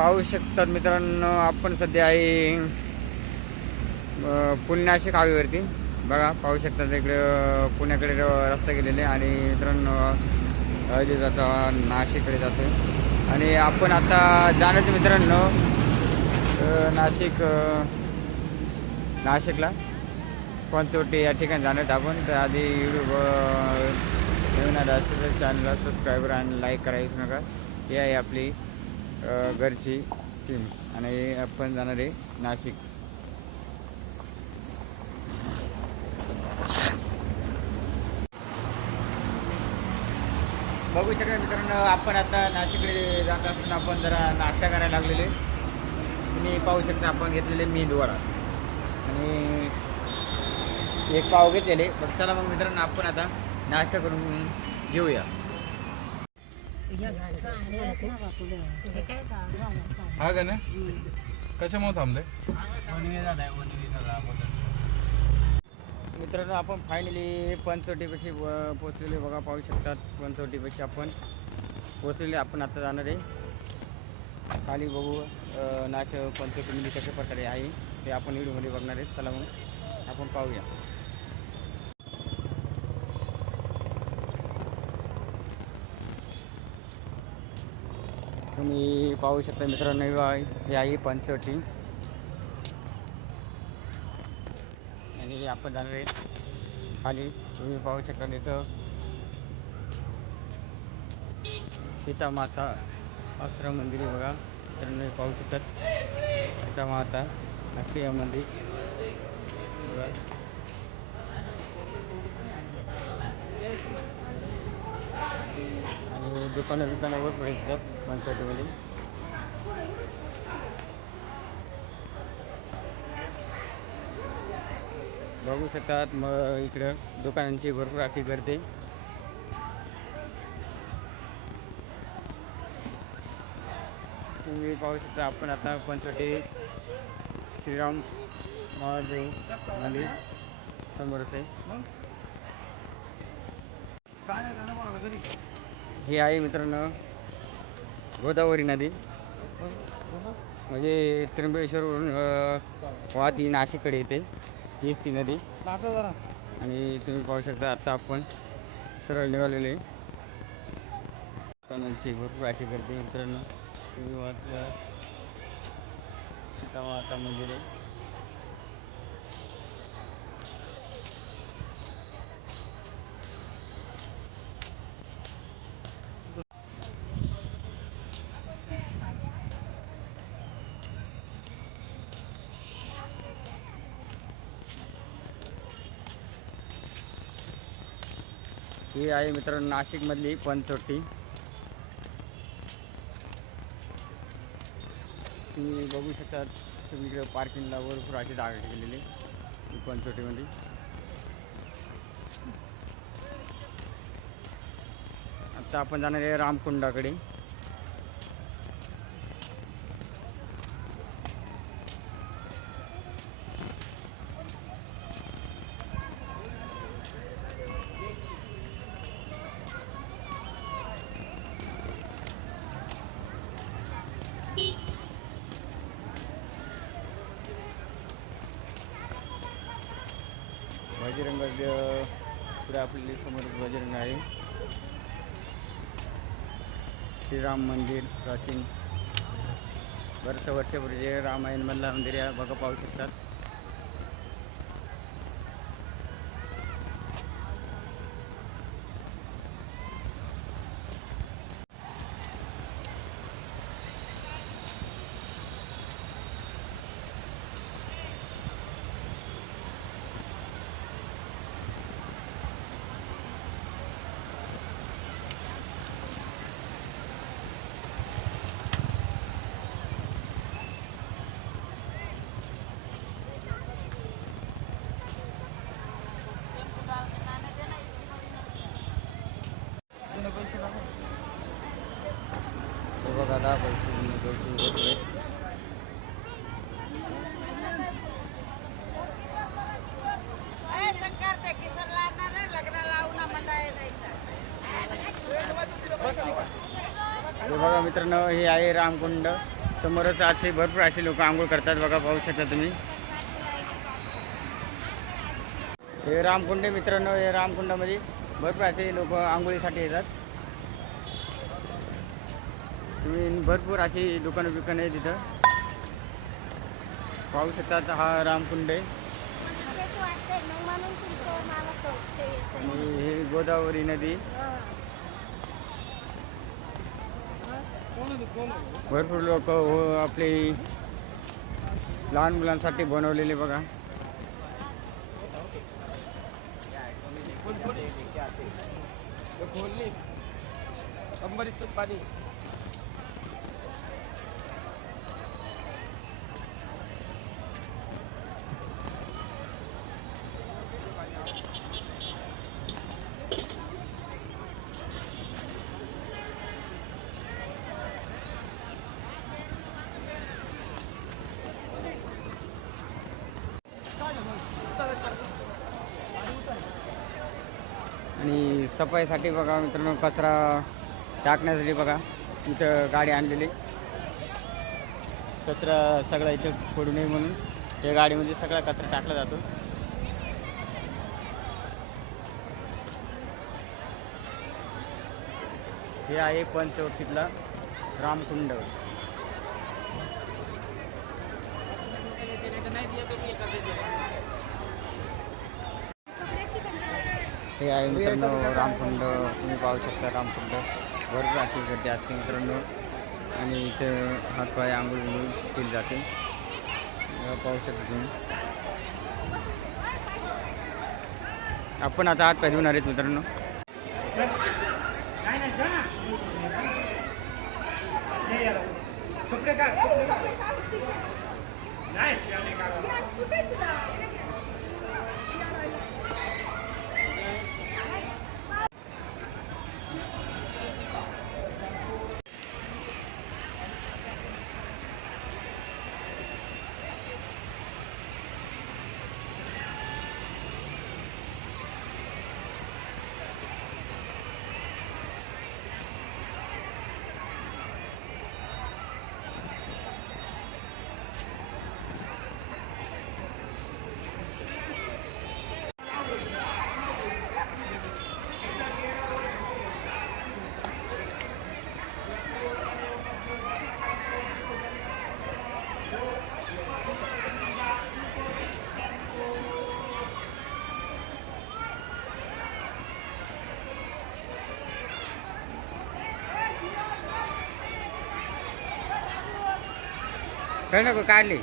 पाहू शकतात मित्रांनो आपण सध्या आहे पुणे नाशिक हायवेवरती. बघा पाहू शकतात इकडे पुण्याकडे र- रस्ता गेलेले आणि मित्रांनो हळदी जातो नाशिककडे जातो. आणि आपण आता जाण्याचं मित्रांनो नाशिक नाशिकला. पंचवटी या ठिकाणी जाणार आपण. तर आधी युट्यूब नवीन आला असेल तर चॅनलला सबस्क्राईबर आणि लाईक करायचं नका. ही आहे आपली घरची टीम आणि आपण जाणार आहे नाशिक. बघू शकता मित्रांनो आपण आता नाशिकडे जात असताना आपण जरा नाश्ता करायला लागलेले. तुम्ही पाहू शकता आपण घेतलेले मेंदूवडा आणि एक पाव घेतलेले. बघ चला मग मित्रांनो आपण आता नाश्ता करून घेऊया. हा का ना कशामुळे थांबले मित्रांनो आपण फायनली पंचवटीपाशी पोचलेले बघा पाहू शकतात पंचवटीपाशी आपण. पोहोचलेले आपण आता जाणार आहे. खाली बघू नाच पंचवटीमध्ये म्हणजे कशा प्रकारे आहे ते आपण व्हिडिओमध्ये बघणार आहे चला मग आपण पाहूया. तुम्ही पाहू शकता मित्रांनो हे आहे- पंचवटी. आणि आपण जाणार आहे खाली. तुम्ही पाहू शकता तिथं सीता माता आश्रम मंदिर बघा. मित्रांनो पाहू शकतात सीता माता अक्षय मंदिर. बघा आणि दुकानं दुकानावर भेटतात पंचायतीमध्ये बघू शकतात मग इकडं दुकानांची भरपूर अशी गर्दी. तुम्ही पाहू शकता आपण आता पंचवटी श्रीराम महादेव मंदिर समोरच आहे हे आहे मित्रांनो गोदावरी नदी. म्हणजे त्र्यंबकेश्वरवरून वाहती नाशिककडे येते. हीच ती नदी. आणि तुम्ही पाहू शकता आत्ता आपण सरळ निघालेले दुकानांची भरपूर अशी गर्दी मित्रांनो. तुम्ही वाचल्या सीतामाता मंदिर आहे. ही आहे मित्रांनो नाशिकमधली पंचवटी तुम्ही बघू शकता तुम्ही इकडे पार्किंगला भरपूर अशी जागा केलेली ही पंचवटीमध्ये आता आपण जाणार आहे रामकुंडाकडे बजरंग ज- पुढे आपली समोर बजरंग आहे राम मंदिर प्राचीन वर्ष वर्षापूर्वी जे रामायणमधलं मंदिर बघा पाहू शकतात हे बघा दहा पैसे पैसे घेतले हे बघा मित्रांनो हे आहे रामकुंड. समोरच असे भरपूर असे लोक आंघोळ करतात बघा पाहू शकता तुम्ही. हे रामकुंड मित्रांनो हे रामकुंडामध्ये भरपूर असे लोक आंघोळीसाठी येतात. तुम्ही भरपूर अशी दुकानं बिकानं आहे तिथं. पाहू शकतात हा रामकुंड आहे. हे गोदावरी नदी हं. भरपूर लोक हो आपले लहान मुलांसाठी बनवलेले बघा. आणि सफाईसाठी बघा मित्रांनो कचरा टाकण्यासाठी बघा इथं गाडी आणलेली. कचरा सगळा इथं पडू नये म्हणून या गाडीमध्ये सगळा कचरा टाकला जातो. हे आहे पंचवटीतला रामकुंड. हे आहे मित्रांनो रामकुंड. तुम्ही पाहू शकता रामकुंड. भरपूर अशी गर्दी असते मित्रांनो. आणि इथे हातपाय आंघोळ केली जाते. पाहू शकता तुम्ही. आपण आता हातपाय धुणार आहेत मित्रांनो. काय नको काढली.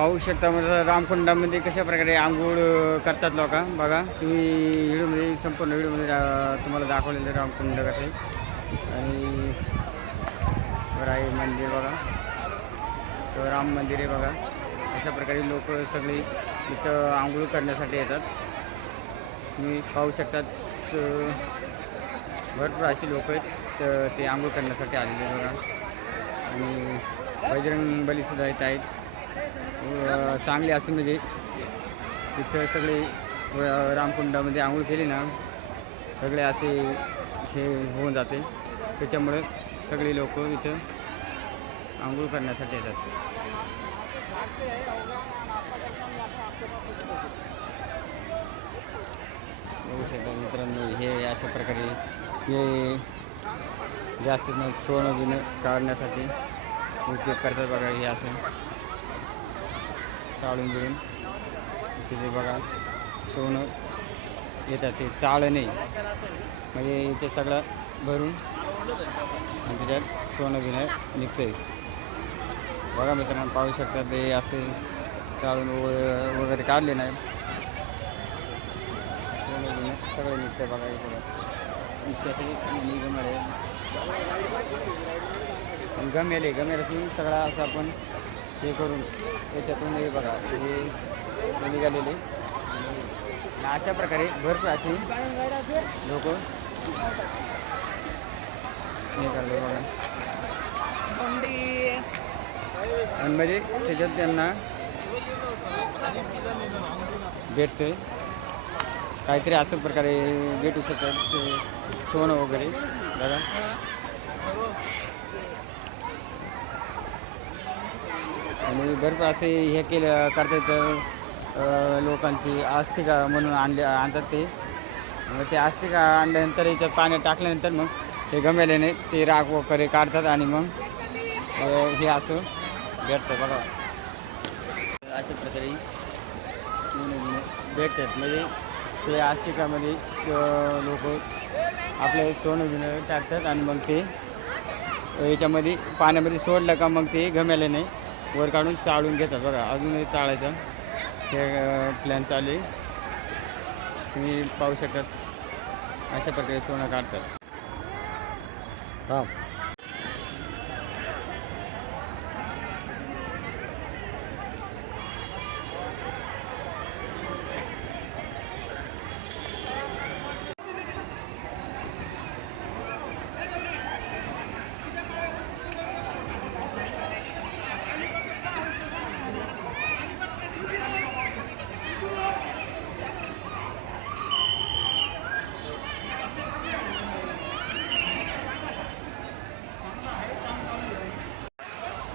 पाहू शकता म्हणजे रामकुंडामध्ये कशा प्रकारे आंघोळ करतात लोक? बघा तुम्ही व्हिडिओमध्ये संपूर्ण व्हिडिओमध्ये तुम्हाला दाखवलेलं रामकुंड कसं आणि राई आहे मंदिर बघा. तर राम मंदिर आहे बघा. अशा प्रकारे लोक सगळे इथं आंघोळ करण्यासाठी येतात. तुम्ही पाहू शकतात भरपूर अशी लोक आहेत. तर ते आंघोळ करण्यासाठी आलेले बघा. आणि बजरंग बलीसुद्धा येत आहेत. चांगले असे म्हणजे. तिथं सगळे रामकुंडामध्ये आंघोळ केली ना सगळे असे हे होऊन जाते. त्याच्यामुळे सगळे लोक इथं आंघोळ करण्यासाठी येतात. बघू शकता मित्रांनो हे अशा प्रकारे हे जास्तीत जास्त सोनं बिनं काढण्यासाठी उपयोग करतात बघा हे असं. चाळून बिळून. तिथे बघा सोनं येतात ते चाळ नाही म्हणजे इथे सगळं भरून आणि त्याच्यात सोनं बिनं निघतंय. बघा मित्रांनो पाहू शकता ते असे चाळून व- वगैरे काढले नाही. सोनं बिनं सगळं निघतंय बघा इकडं इतक्यासाठी गमेल आहे गमेले गमेल्यातून सगळा असं आपण हे करून याच्यातून हे बघा हे निघालेले अशा प्रकारे भरपूर अशी लोक निघाले बघा. आणि म्हणजे त्याच्यात त्यांना भेटते काहीतरी असं प्रकारे भेटू शकतात ते सोनं वगैरे. दादा? आणि भरपूर असे हे केलं करतात लोकांची आस्तिका म्हणून आणले आणतात ते. मग ते आस्तिका आणल्यानंतर याच्यात पाण्यात टाकल्यानंतर मग ते गमेल्याने ते राग वगैरे काढतात आणि मग हे असं भेटतं बघा. अशा प्रकारे भेटतात. म्हणजे ते आस्तिकामध्ये लोक आपले सोनं बिनं टाकतात आणि मग ते याच्यामध्ये पाण्यामध्ये सोडलं का मग ते गमेल्याने वर काढून चाळून घेतात बघा अजूनही चाळायचं. हे प्लॅन चालू आहे. तुम्ही पाहू शकतात अशा प्रकारे सोनं काढतात. हां.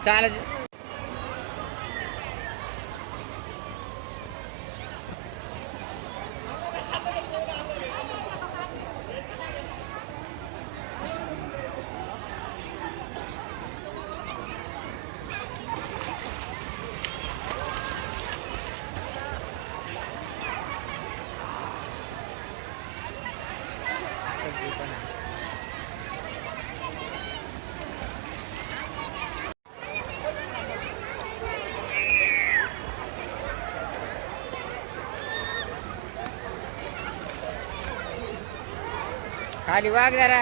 That. खाली वाघ जरा.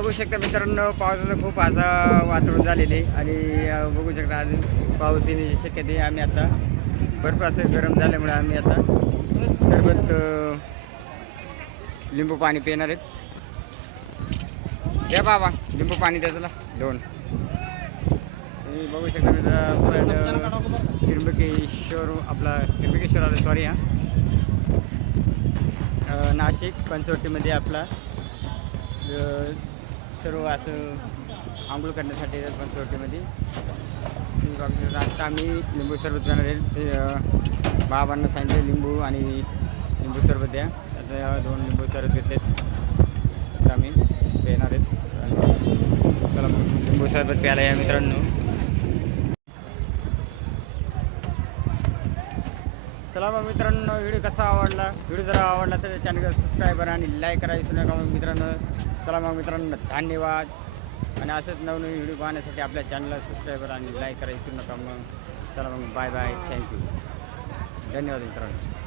बघू शकता मित्रांनो पावसाचं खूप असं वातावरण झालेले आणि बघू शकता अजून पाऊस येण्याची शक्यते आम्ही आता. भरपूर असं गरम झाल्यामुळे आम्ही आता सरबत लिंबू पाणी पिणार आहेत. द्या बाबा लिंबू पाणी द्या चला दोन. तुम्ही बघू शकता मित्र त्र्यंबकेश्वर आपला त्र्यंबकेश्वर आलं सॉरी हां. नाशिक पंचवटीमध्ये आपला सर्व असं आंघोळ करण्यासाठी येतात पंचवटीमध्ये आता आम्ही लिंबू सरबत करणार आहे. ते बाबांना सांगितले लिंबू आणि लिंबू सरबत द्या. आता दोन लिंबू सरबत घेतलेत. आता आम्ही देणार आहेत. चला लिंबू सरबत प्यायला या मित्रांनो. चला मग मित्रांनो व्हिडिओ कसा आवडला? व्हिडिओ जर आवडला तर चॅनल सबस्क्राईब करा आणि लाईक करा विसरू नका मग मित्रांनो. चला मग मित्रांनो धन्यवाद. आणि असंच नवनवीन व्हिडिओ पाहण्यासाठी आपल्या चॅनलला सबस्क्राईब करा आणि लाईक करा विसरू नका मग. चला मग बाय बाय थँक्यू धन्यवाद मित्रांनो.